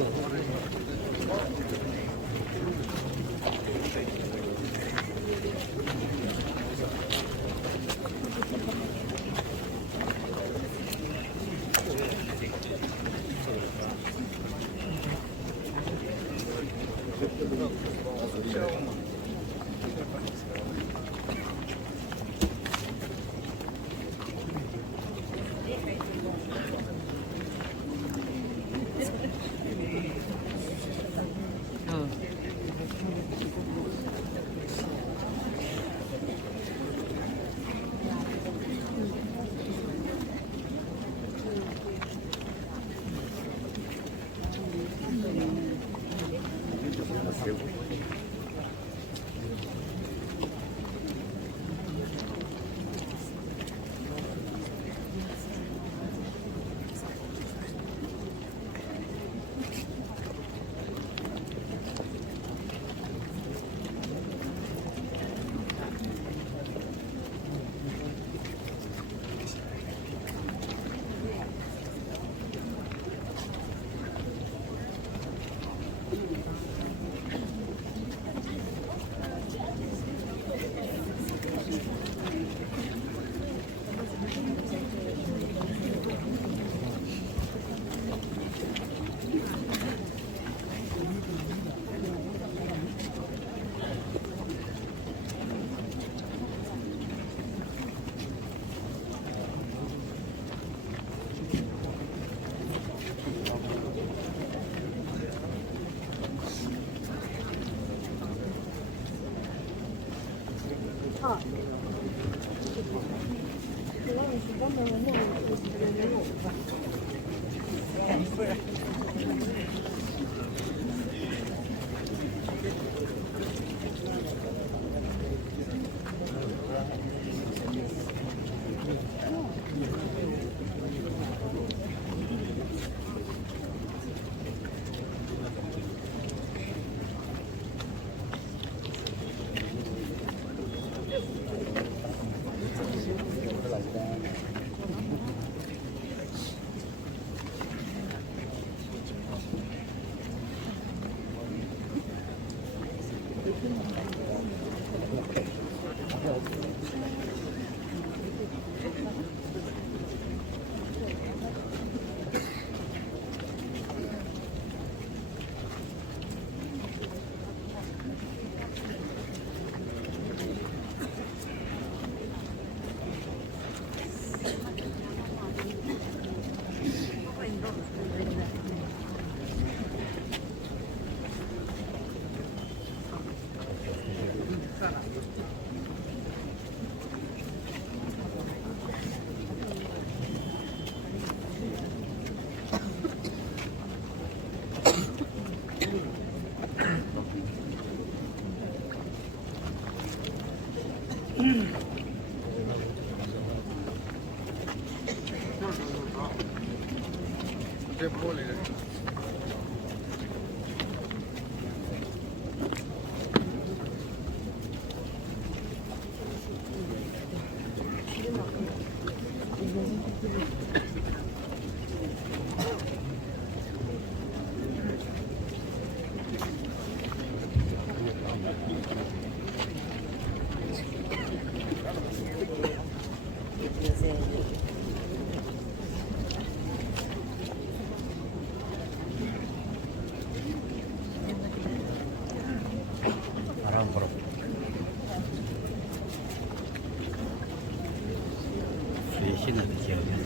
现在的条件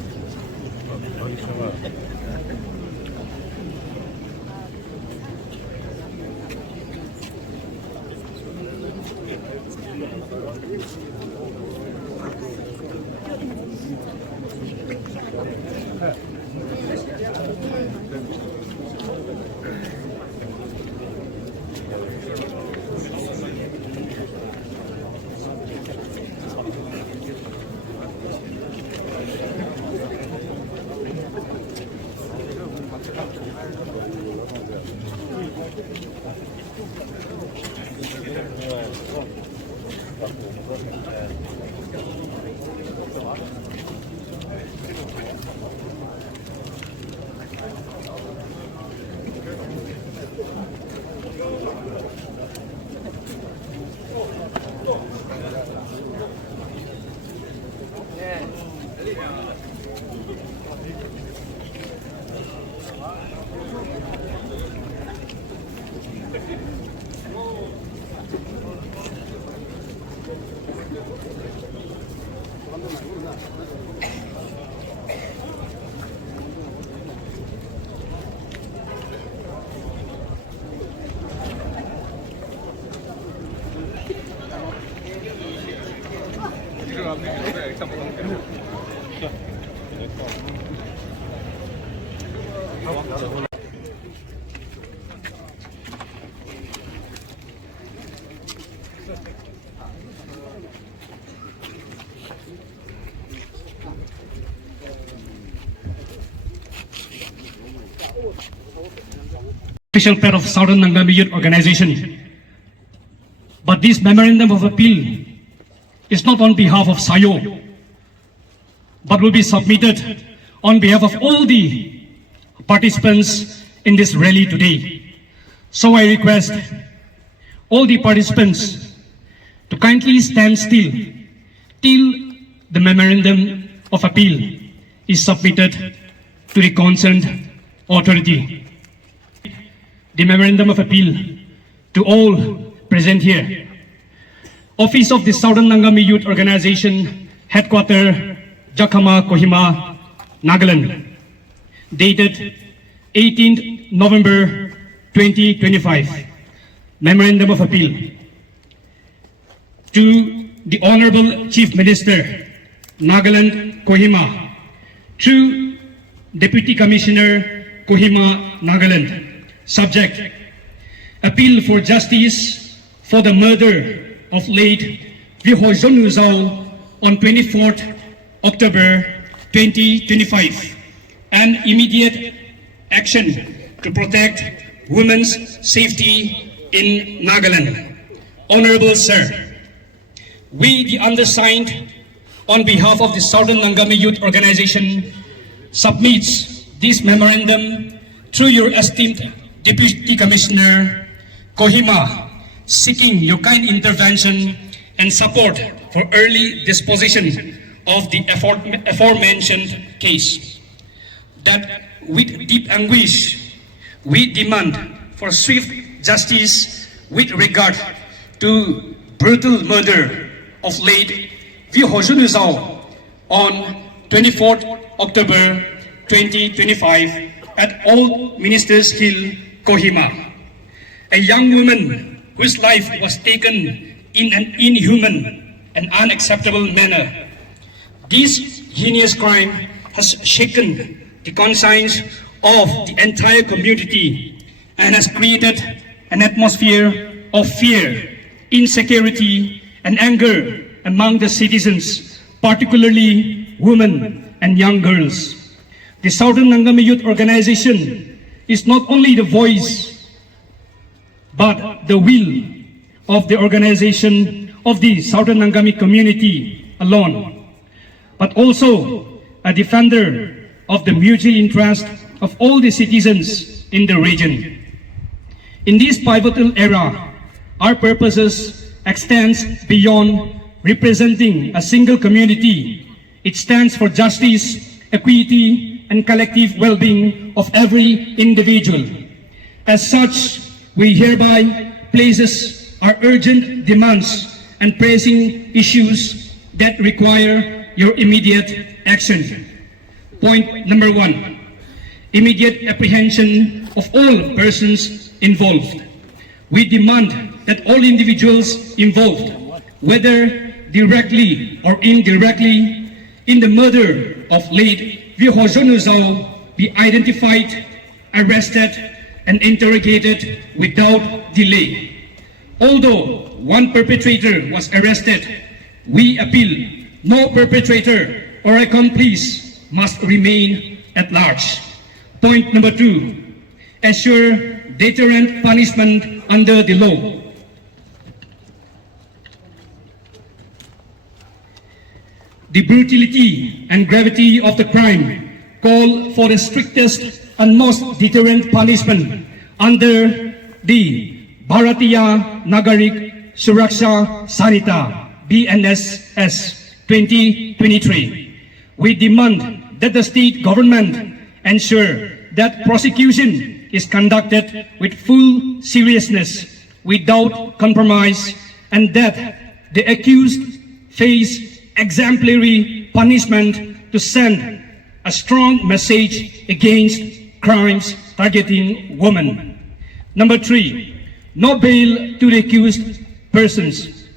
，official pair of Southern Nangami Youth Organization. But this memorandum of appeal is not on behalf of Sayo, but will be submitted on behalf of all the participants in this rally today. So I request all the participants to kindly stand still till the memorandum of appeal is submitted to the concerned authority. The memorandum of appeal to all present here. Office of the Southern Nangami Youth Organization, Headquarter, Jakhama, Kohima, Nagaland. Dated 18th November 2025. Memorandum of appeal. To the Honorable Chief Minister, Nagaland, Kohima, through Deputy Commissioner, Kohima, Nagaland. Subject: appeal for justice for the murder of late Vihozhonu Zao on 24th October 2025 and immediate action to protect women's safety in Nagaland. Honorable Sir, we, the undersigned, on behalf of the Southern Nangami Youth Organization, submits this memorandum through your esteemed Deputy Commissioner, Kohima, seeking your kind intervention and support for early disposition of the aforementioned case. That with deep anguish, we demand for swift justice with regard to brutal murder of late Vihozhonu Zao on 24th October 2025 at Old Ministers Hill, Kohima. A young woman whose life was taken in an inhuman and unacceptable manner. This heinous crime has shaken the conscience of the entire community and has created an atmosphere of fear, insecurity, and anger among the citizens, particularly women and young girls. The Southern Nangami Youth Organization is not only the voice, but the will of the organization of the Southern Nangami community alone, but also a defender of the mutual interest of all the citizens in the region. In this pivotal era, our purposes extends beyond representing a single community. It stands for justice, equity, and collective well-being of every individual. As such, we hereby places our urgent demands and pressing issues that require your immediate action. Point number 1, immediate apprehension of all persons involved. We demand that all individuals involved, whether directly or indirectly, in the murder of late Vihozhonu Zao be identified, arrested, and interrogated without delay. Although one perpetrator was arrested, we appeal no perpetrator or accomplice must remain at large. Point number 2, assure deterrent punishment under the law. The brutality and gravity of the crime call for the strictest and most deterrent punishment under the Bharatiya Nagarik Suraksha Sanhita BNSS 2023. We demand that the state government ensure that prosecution is conducted with full seriousness, without compromise, and that the accused face exemplary punishment to send a strong message against crimes targeting women. Number 3, no bail to the accused persons.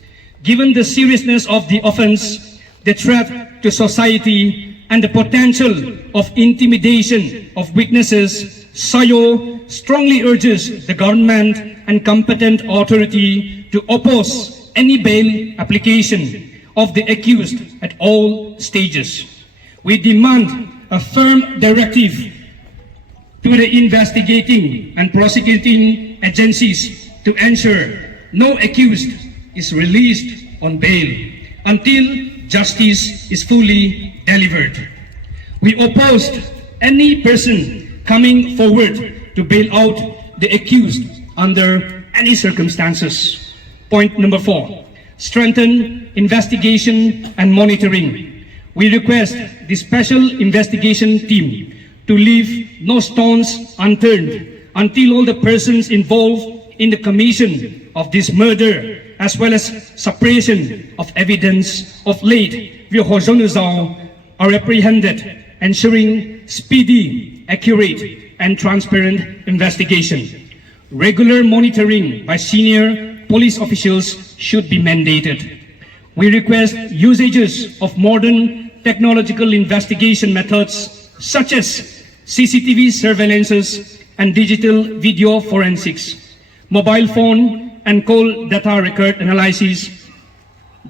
Given the seriousness of the offense, the threat to society, and the potential of intimidation of witnesses, SAYO strongly urges the government and competent authority to oppose any bail application of the accused at all stages. We demand a firm directive to the investigating and prosecuting agencies to ensure no accused is released on bail until justice is fully delivered. We opposed any person coming forward to bail out the accused under any circumstances. Point number 4, strengthen investigation and monitoring. We request the Special Investigation Team to leave no stones unturned until all the persons involved in the commission of this murder, as well as suppression of evidence of late Vihozhonu Zao, are apprehended, ensuring speedy, accurate, and transparent investigation. Regular monitoring by senior police officials should be mandated. we request usages of modern technological investigation methods such as CCTV surveillances and digital video forensics, mobile phone and call data record analysis,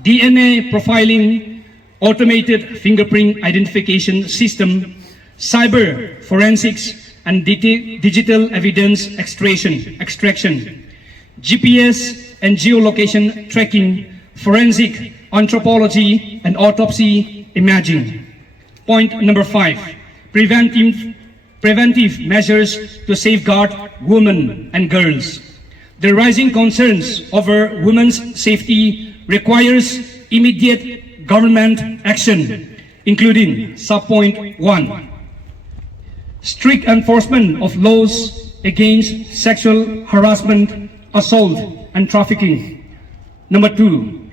DNA profiling, automated fingerprint identification system, cyber forensics, and digital evidence extraction, GPS and geolocation tracking, forensic anthropology, and autopsy imaging. Point number 5, preventive measures to safeguard women and girls. The rising concerns over women's safety requires immediate government action, including sub-point 1, strict enforcement of laws against sexual harassment, assault, and trafficking. Number 2,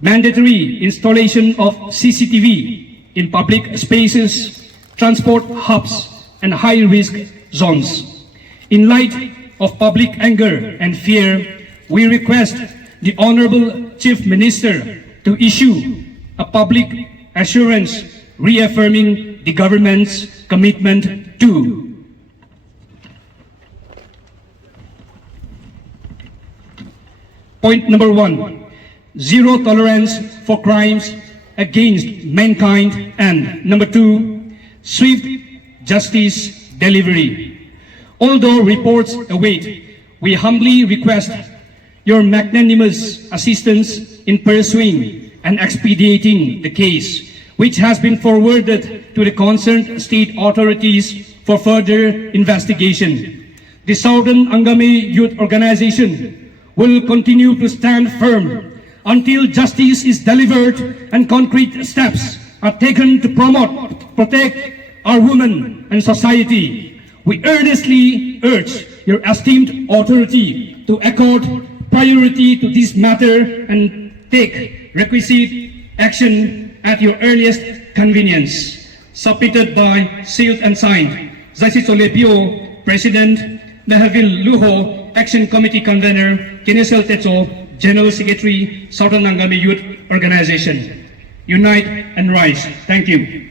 mandatory installation of CCTV in public spaces, transport hubs, and high-risk zones. In light of public anger and fear, we request the Honorable Chief Minister to issue a public assurance reaffirming the government's commitment to point number 1, zero tolerance for crimes against mankind, and number 2, swift justice delivery. Although reports await, we humbly request your magnanimous assistance in pursuing and expediting the case, which has been forwarded to the concerned state authorities for further investigation. The Southern Angami Youth Organization will continue to stand firm until justice is delivered and concrete steps are taken to protect our women and society. We earnestly urge your esteemed authority to accord priority to this matter and take requisite action at your earliest convenience. Submitted by, sealed and signed, Zaisi Solepio, President, Mahavil Luho, Action Committee Convener, Kinesel Tetso, General Secretary, Southern Angami Youth Organization. Unite and rise. Thank you.